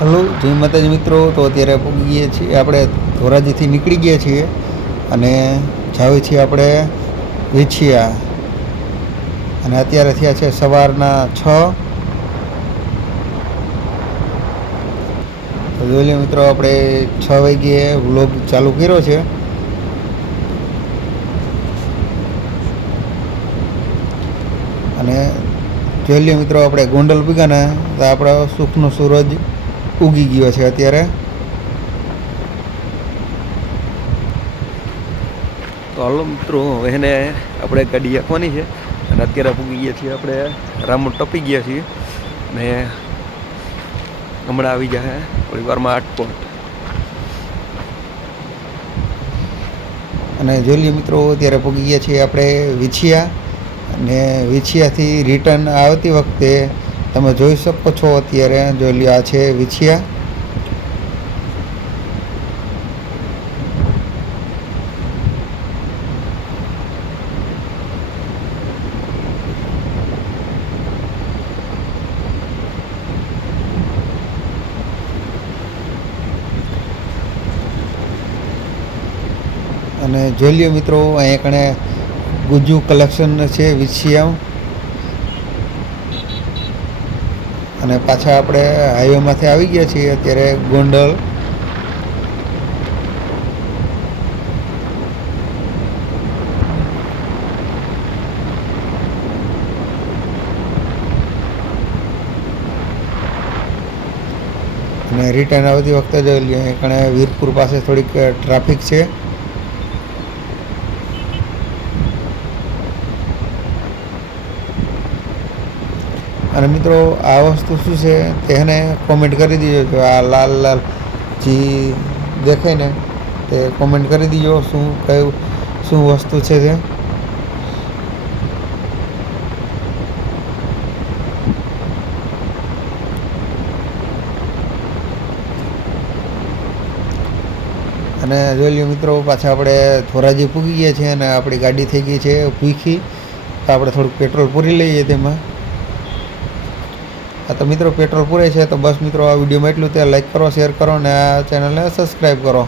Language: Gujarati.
હલો, જય માતાજી મિત્રો. તો અત્યારે પહોંચી ગયા છીએ, આપણે ધોરાજીથી નીકળી ગયા છીએ અને જાવી છીએ આપણે વેછિયા. અને અત્યારે થયા છે સવારના છ. તો જોઈ મિત્રો, આપણે છ વાગ્યે વ્લોગ ચાલુ કર્યો છે. અને જોઈ લો મિત્રો, આપણે ગોંડલ પૂગ્યા તો આપણો સુખનો સૂરજ ઉગી ગયો છે અત્યારે. તો હાલો મિત્રો હવે એને આપણે ગાડી આપવાની છે. અને અત્યારે પૂગી ગયા છીએ આપણે રામોદ ટપી ગયા છીએ. ને હમણાં આવી જાય થોડી વારમાં આટકોટ અને જોઈ લઈએ મિત્રો અત્યારે પૂગી ગયા છીએ આપણે વિછિયા. અને વિછિયાથી રિટર્ન આવતી વખતે તમે જોઈ શકો છો અત્યારે જોઈ આ છે વિછિયા. અને જોઈ લો મિત્રો અહીંયા કણે ગુજુ કલેક્શન છે વિછિયા. અને પાછા આપણે હાઈવેમાંથી આવી ગયા છીએ, અત્યારે ગોંડલ. અને રિટર્ન આવતી વખતે જોઈ લઈએ કણે વીરપુર પાસે થોડીક ટ્રાફિક છે. અને મિત્રો, આ વસ્તુ શું છે તેને કોમેન્ટ કરી દીજો કે આ લાલ લાલ જે દેખાય ને, તે કોમેન્ટ કરી દીજો શું કયું, શું વસ્તુ છે તે. અને જોઈ લ્યો મિત્રો, પાછા આપણે ધોરાજી પૂગી ગયા છીએ અને આપણી ગાડી થઈ ગઈ છે ભૂખી. તો આપણે થોડુંક પેટ્રોલ પૂરી લઈએ તેમાં. હા, તો મિત્રો, પેટ્રોલ પૂરે છે, તો બસ મિત્રો, આ વિડીયોમાં એટલું તે લાઈક કરો શેર કરો અને આ ચેનલને સબસ્ક્રાઈબ કરો.